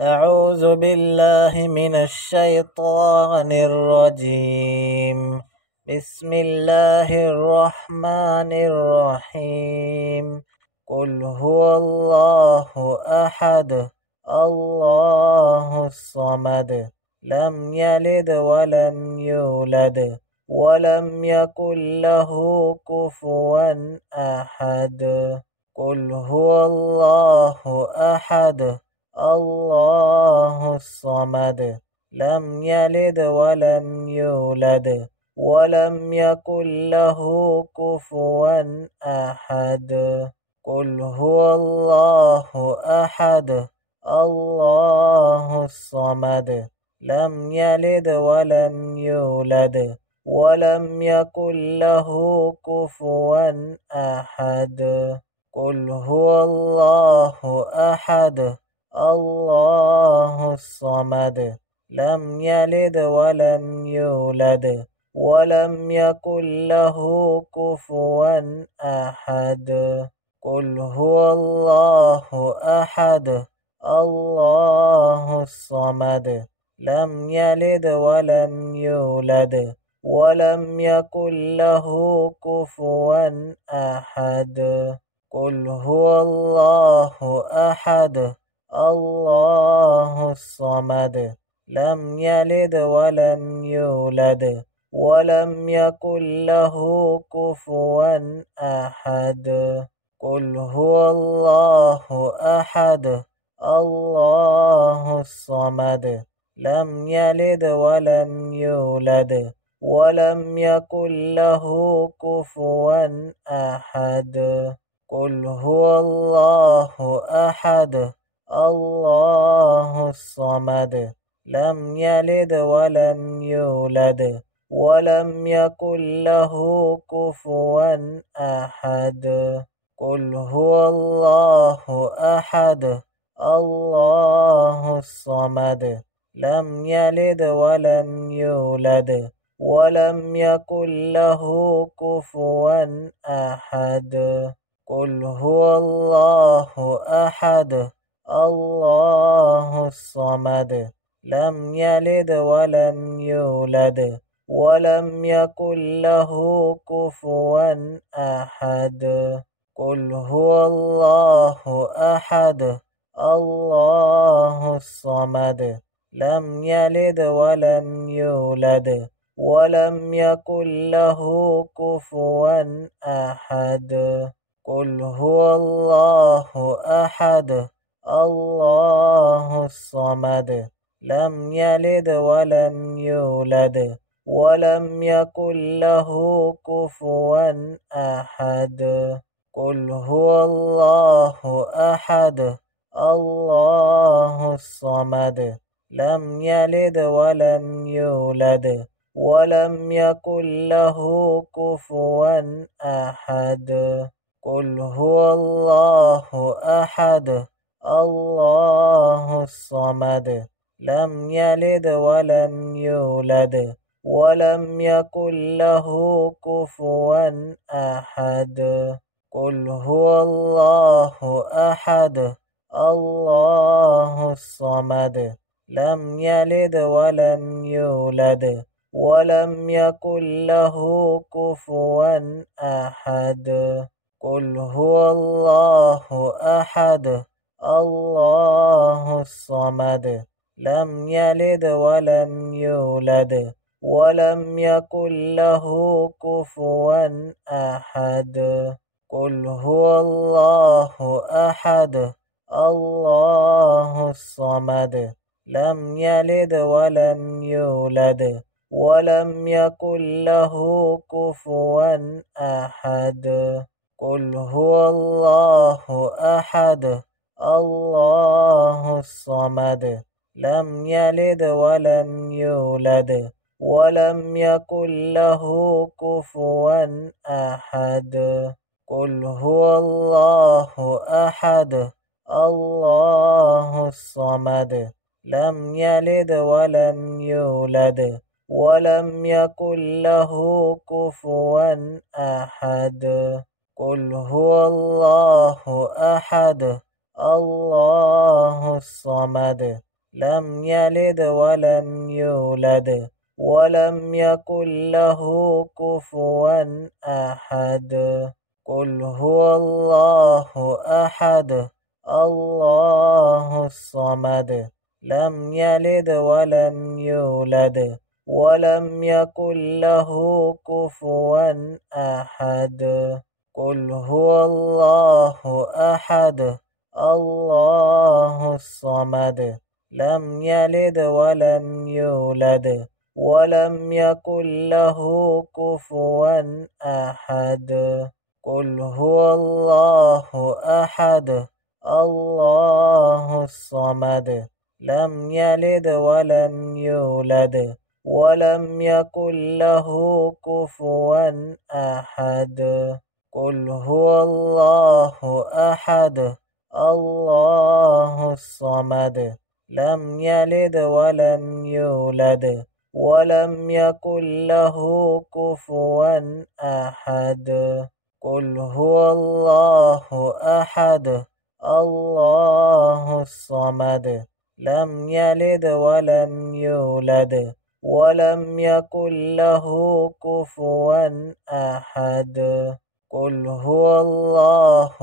أعوذ بالله من الشيطان الرجيم. بسم الله الرحمن الرحيم. قل هو الله أحد الله الصمد لم يلد ولم يولد ولم يكن له كفوا أحد. قل هو الله أحد الله الصمد لم يلد ولم يولد ولم يكن له كفوا أحد. قل هو الله أحد الله الصمد لم يلد ولم يولد ولم يكن له كفوا أحد. قل هو الله أحد الله الصمد لم يلد ولم يولد ولم يكن له كفوا أحد. قل هو الله أحد الله الصمد لم يلد ولم يولد ولم يكن له كفوا أحد. قل هو الله أحد الله الصمد لم يلد ولم يولد ولم يكن له كفوا أحد. قل هو الله أحد الله الصمد لم يلد ولم يولد ولم يكن له كفوا أحد. قل هو الله أحد الله الصمد لم يلد ولم يولد ولم يكن له كفوا أحد. قل هو الله أحد الله الصمد لم يلد ولم يولد ولم يكن له كفوا أحد. قل هو الله أحد الله الصمد لم يلد ولم يولد ولم يكن له كفوا أحد. قل هو الله أحد الله الصمد لم يلد ولم يولد ولم يكن له كفوا أحد. قل هو الله أحد الله الصمد لم يلد ولم يولد ولم يكن له كفوا أحد. قل هو الله أحد الله الصمد لم يلد ولم يولد ولم يكن له كفوا أحد. قل هو الله أحد الله الصمد لم يلد ولم يولد ولم يكن له كفوا أحد. قل هو الله أحد الله الصمد لم يلد ولم يولد ولم يكن له كفوا أحد. قل هو الله أحد الله الصمد لم يلد ولم يولد ولم يكن له كفوا أحد. قل هو الله أحد الله الصمد لم يلد ولم يولد ولم يكن له كفوا أحد. قل هو الله أحد الله الصمد لم يلد ولم يولد ولم يكن له كفوا أحد. قل هو الله أحد الله الصمد لم يلد ولم يولد ولم يكن له كفوا أحد. قل هو الله أحد الله الصمد لم يلد ولم يولد ولم يكن له كفوا أحد. قل هو الله أحد الله الصمد لم يلد ولم يولد ولم يكن له كفوا أحد. قل هو الله أحد الله الصمد لم يلد ولم يولد ولم يكن له كفوا أحد. قل هو الله أحد الله الصمد لم يلد ولم يولد ولم يكن له كفوا أحد. قل هو الله أحد الله الصمد لم يلد ولم يولد ولم يكن له كفوا أحد. قل هو الله أحد الله الصمد لم يلد ولم يولد ولم يكن له كفوا أحد. قل هو الله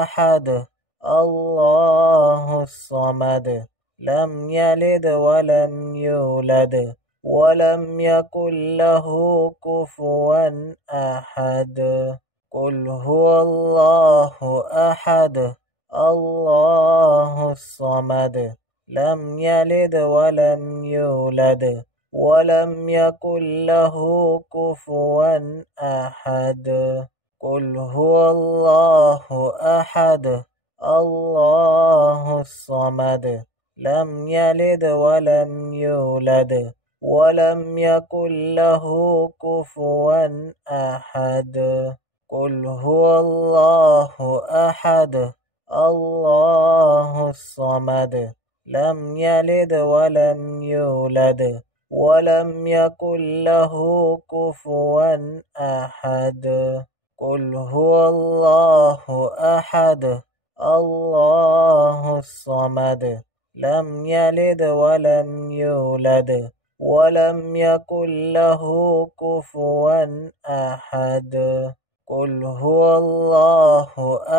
أحد الله الصمد لم يلد ولم يولد ولم يكن له كفوا أحد. قل هو الله أحد الله الصمد لم يلد ولم يولد ولم يكن له كفوا أحد. قل هو الله أحد الله الصمد لم يلد ولم يولد ولم يكن له كفوا أحد. قل هو الله أحد الله الصمد لم يلد ولم يولد ولم يكن له كفوا أحد. قل هو الله أحد الله الصمد لم يلد ولم يولد ولم يكن له كفوا أحد. قل هو الله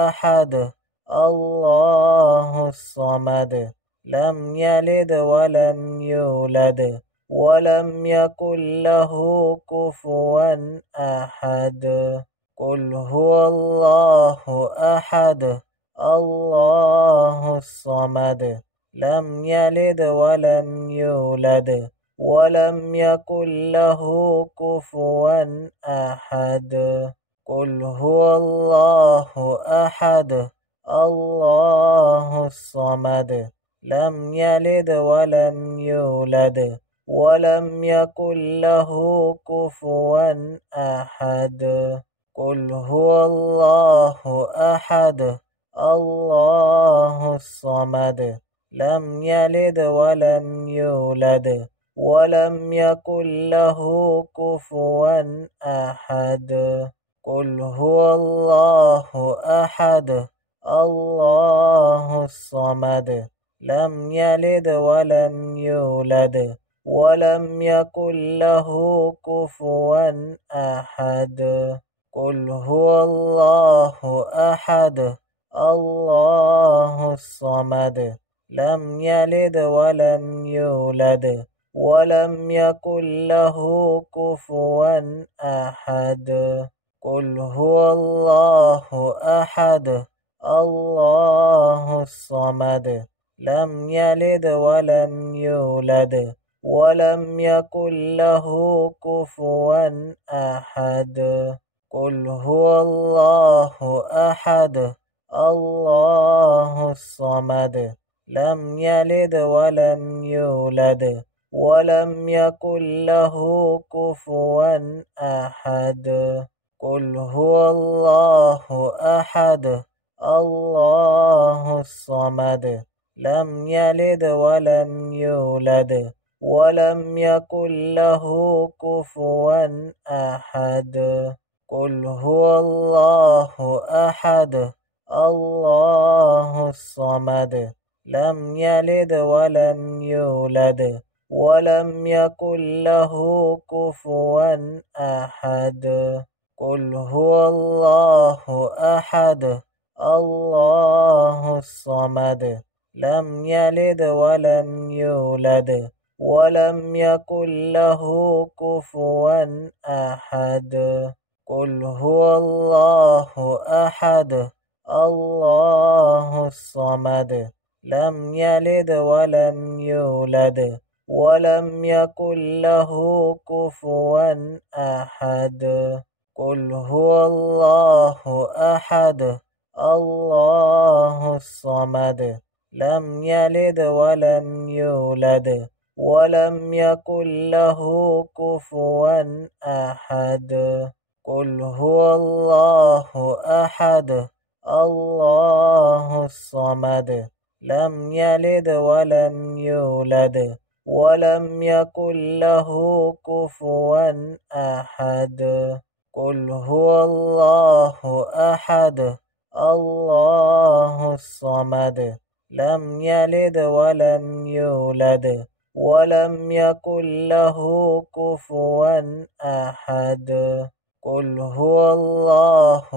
أحد الله الصمد لم يلد ولم يولد ولم يكن له كفوا أحد. قل هو الله أحد الله الصمد لم يلد ولم يولد ولم يكن له كفوا أحد. قل هو الله أحد الله الصمد لم يلد ولم يولد ولم يكن له كفوا أحد. قل هو الله أحد الله الصمد لم يلد ولم يولد ولم يكن له كفوا أحد. قل هو الله أحد الله الصمد لم يلد ولم يولد ولم يكن له كفوا أحد. قل هو الله أحد الله الصمد لم يلد ولم يولد ولم يكن له كفوا أحد. قل هو الله أحد الله الصمد لم يلد ولم يولد ولم يكن له كفوا أحد. قل هو الله أحد الله الصمد لم يلد ولم يولد ولم يكن له كفوا أحد. قل هو الله أحد الله الصمد لم يلد ولم يولد ولم يكن له كفوا أحد. قل هو الله أحد الله الصمد لم يلد ولم يولد ولم يكن له كفوا أحد قل هو الله أحد الله الصمد لم يلد ولم يولد ولم يكن له كفوا أحد قل هو الله أحد الله الصمد لم يلد ولم يولد ولم يكن له كفوا أحد قل هو الله أحد الله الصمد لم يلد ولم يولد ولم يكن له كفوا أحد قل هو الله أحد الله الصمد لم يلد ولم يولد ولم يكن له كفوا أحد قل هو الله أحد الله الصمد لم يلد ولم يولد ولم يكن له كفوا أحد قل هو الله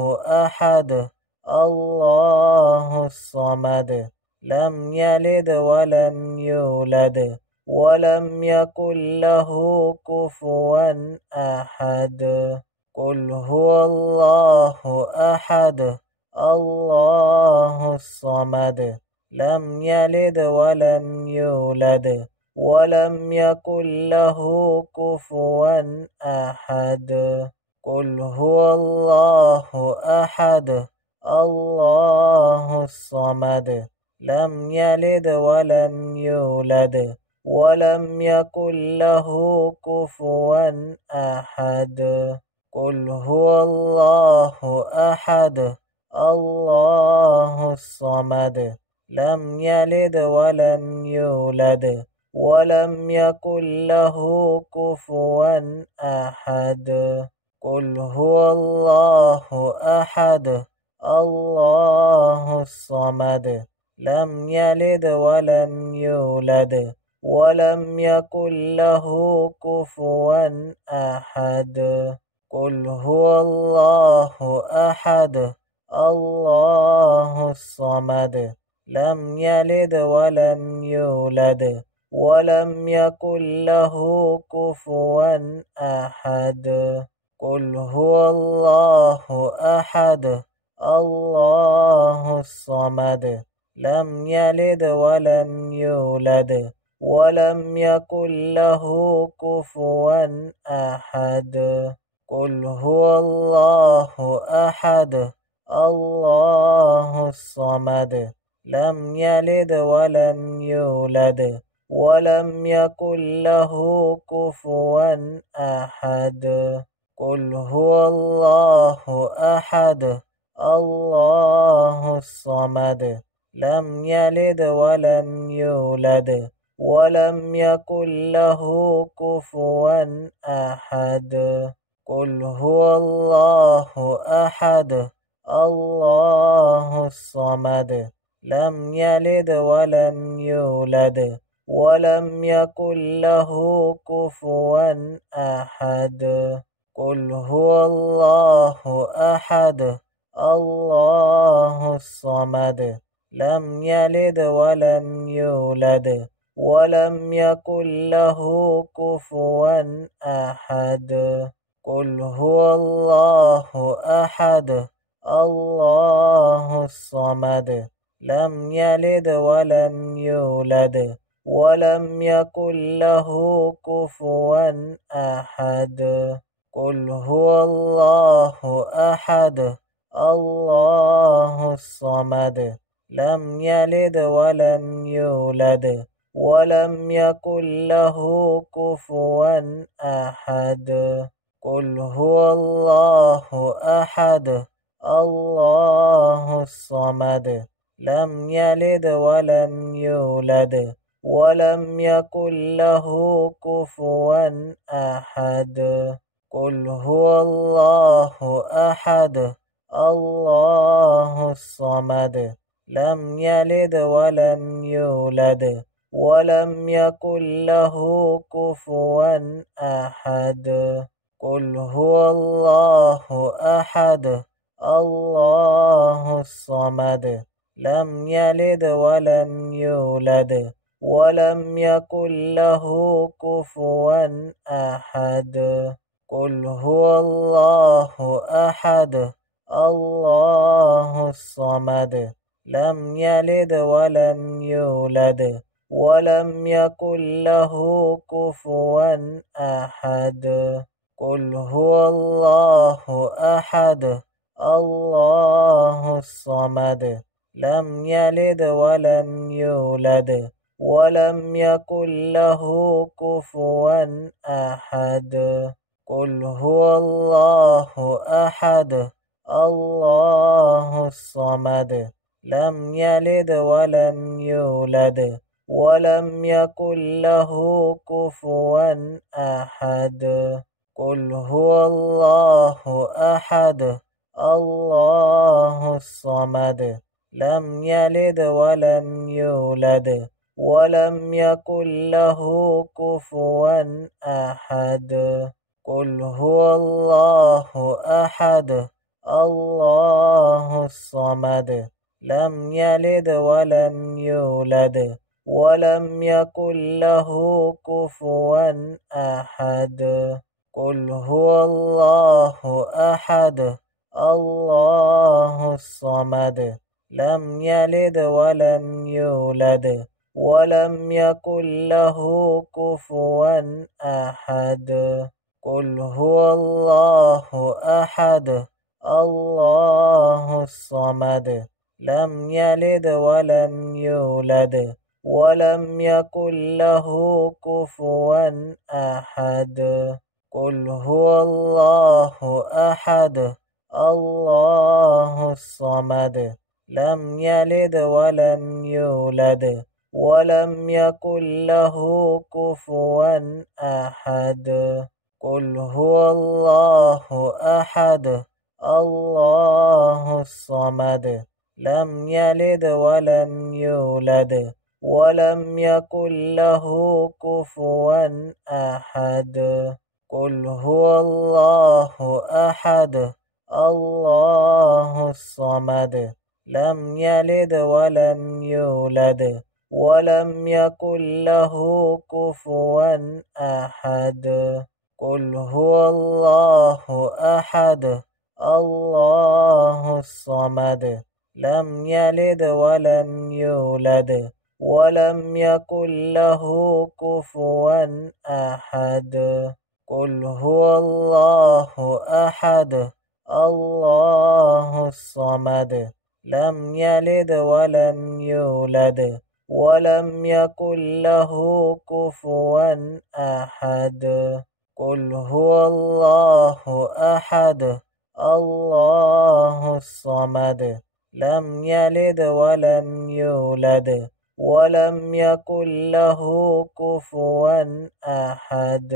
أحد الله الصمد لم يلد ولم يولد ولم يكن له كفوا أحد قل هو الله أحد الله الصمد لم يلد ولم يولد ولم يكن له كفوا أحد قل هو الله أحد الله الصمد لم يلد ولم يولد ولم يكن له كفوا أحد قل هو الله أحد الله الصمد لم يلد ولم يولد ولم يكن له كفوا أحد قل هو الله أحد الله الصمد لم يلد ولم يولد ولم يكن له كفوا أحد قل هو الله أحد الله الصمد لم يلد ولم يولد ولم يكن له كفوا أحد قل هو الله أحد الله الصمد لم يلد ولم يولد ولم يكن له كفوا أحد قل هو الله أحد الله الصمد لم يلد ولم يولد ولم يكن له كفوا أحد قل هو الله أحد الله الصمد لم يلد ولم يولد ولم يكن له كفوا أحد قل هو الله أحد الله الصمد لم يلد ولم يولد ولم يكن له كفوا أحد قل هو الله أحد الله الصمد لم يلد ولم يولد ولم يكن له كفوا أحد قل هو الله أحد الله الصمد لم يلد ولم يولد ولم يكن له كفوا أحد قل هو الله أحد الله الصمد لم يلد ولم يولد ولم يكن له كفوا أحد قل هو الله أحد الله الصمد لم يلد ولم يولد ولم يكن له كفوا أحد قل هو الله أحد الله الصمد لم يلد ولم يولد ولم يكن له كفوا أحد قل هو الله أحد الله الصمد لم يلد ولم يولد ولم يكن له كفوا أحد قل هو الله أحد الله الصمد لم يلد ولم يولد ولم يكن له كفوا أحد قل هو الله أحد الله الصمد لم يلد ولم يولد ولم يكن له كفوا أحد قل هو الله أحد الله الصمد لم يلد ولم يولد ولم يكن له كفوا أحد قل هو الله أحد الله الصمد لم يلد ولم يولد ولم يكن له كفوا أحد قل هو الله أحد الله الصمد لم يلد ولم يولد ولم يكن له كفوا أحد قل هو الله أحد الله الصمد لم يلد ولم يولد ولم يكن له كفوا أحد قل هو الله أحد الله الصمد لم يلد ولم يولد ولم يكن له كفوا أحد قل هو الله أحد الله الصمد لم يلد ولم يولد ولم يكن له كفوا أحد قل هو الله أحد الله الصمد لم يلد ولم يولد ولم يكن له كفوا أحد قل هو الله أحد الله الصمد لم يلد ولم يولد ولم يكن له كفوا أحد قل هو الله أحد الله الصمد لم يلد ولم يولد ولم يكن له كفوا أحد قل هو الله أحد الله الصمد لم يلد ولم يولد ولم يكن له كفوا أحد قل هو الله أحد الله الصمد لم يلد ولم يولد ولم يكن له كفوا أحد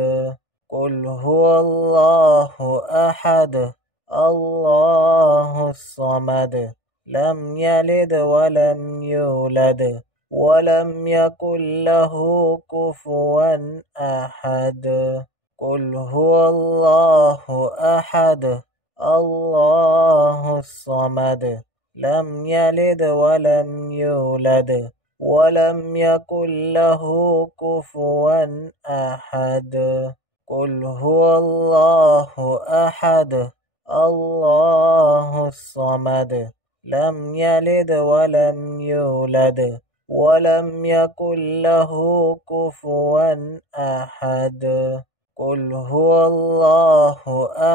قل هو الله أحد الله الصمد لم يلد ولم يولد ولم يكن له كفوا أحد قل هو الله أحد الله الصمد لم يلد ولم يولد ولم يكن له كفوا أحد قل هو الله أحد الله الصمد لم يلد ولم يولد ولم يكن له كفوا أحد قل هو الله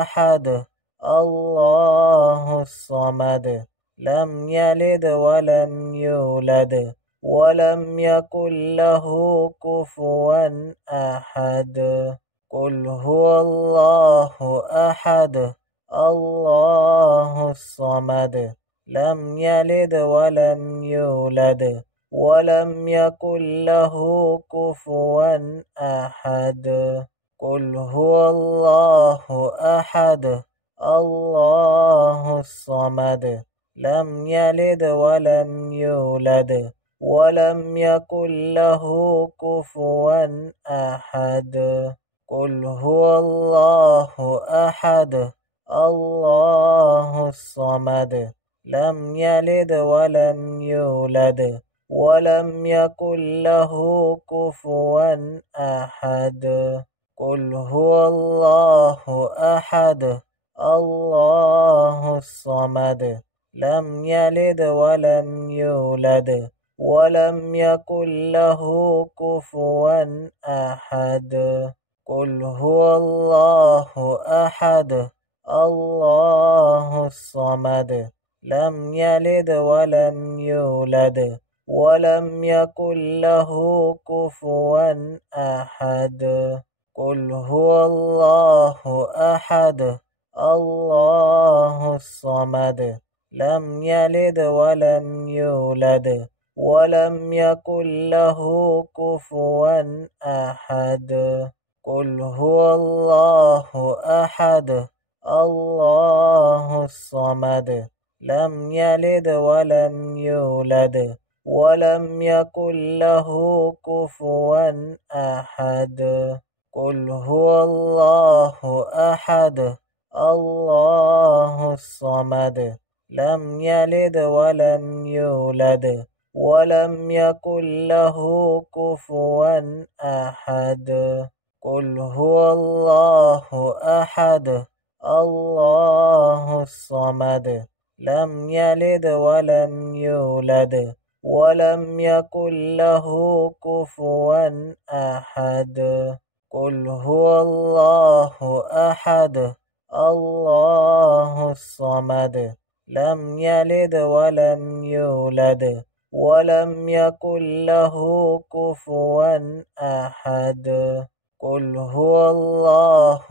أحد الله الصمد لم يلد ولم يولد ولم يكن له كفوا أحد قل هو الله أحد الله الصمد لم يلد ولم يولد ولم يكن له كفوا أحد قل هو الله أحد الله الصمد لم يلد ولم يولد ولم يكن له كفوا أحد قل هو الله أحد الله الصمد لم يلد ولم يولد ولم يكن له كفوا أحد قل هو الله أحد الله الصمد لم يلد ولم يولد ولم يكن له كفوا أحد قل هو الله أحد الله الصمد لم يلد ولم يولد ولم يكن له كفوا أحد قل هو الله أحد الله الصمد لم يلد ولم يولد ولم يكن له كفوا أحد قل هو الله أحد الله الصمد لم يلد ولم يولد ولم يكن له كفوا أحد قل هو الله أحد الله الصمد لم يلد ولم يولد ولم يكن له كفوا أحد قل هو الله أحد الله الصمد لم يلد ولم يولد ولم يكن له كفوا أحد قل هو الله أحد الله الصمد لم يلد ولم يولد ولم يكن له كفوا أحد قل هو الله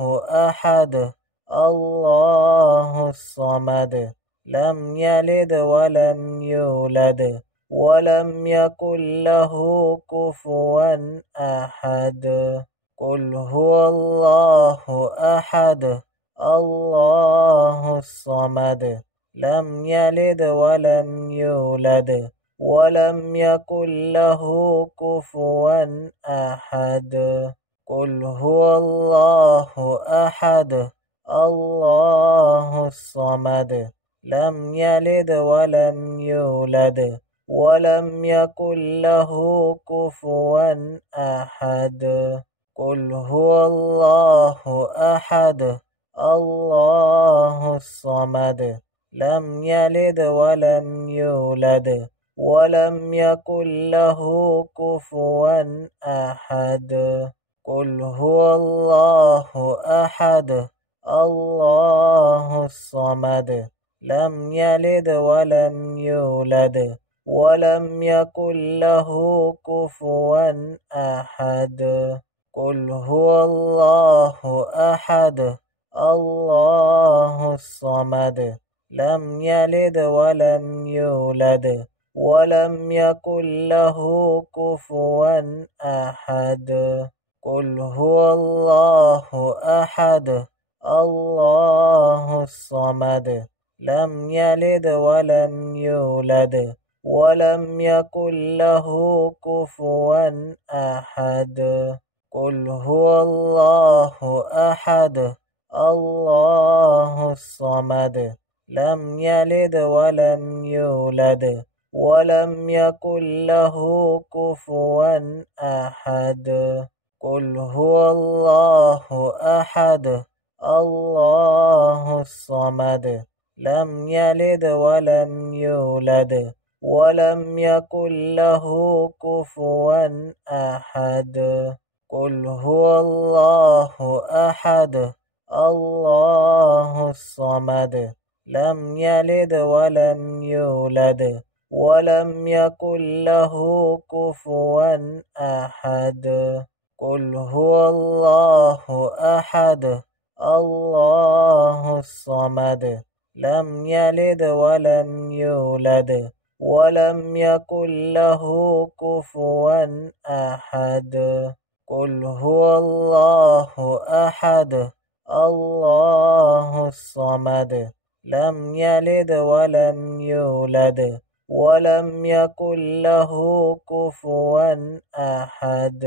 أحد الله الصمد لم يلد ولم يولد ولم يكن له كفوا أحد قل هو الله أحد الله الصمد لم يلد ولم يولد ولم يكن له كفوا أحد قل هو الله أحد الله الصمد لم يلد ولم يولد ولم يكن له كفوا أحد قل هو الله أحد الله الصمد لم يلد ولم يولد ولم يكن له كفوا أحد قل هو الله أحد الله الصمد لم يلد ولم يولد ولم يكن له كفوا أحد قل هو الله أحد الله الصمد لم يلد ولم يولد ولم يكن له كفوا أحد قل هو الله أحد الله الصمد لم يلد ولم يولد ولم يكن له كفوا أحد قل هو الله أحد الله الصمد لم يلد ولم يولد ولم يكن له كفوا أحد قل هو الله أحد الله الصمد لم يلد ولم يولد ولم يكن له كفوا أحد قل هو الله أحد الله الصمد لم يلد ولم يولد ولم يكن له كفوا أحد قل هو الله أحد الله الصمد لم يلد ولم يولد ولم يكن له كفوا أحد قل هو الله أحد الله الصمد لم يلد ولم يولد ولم يكن له كفوا أحد.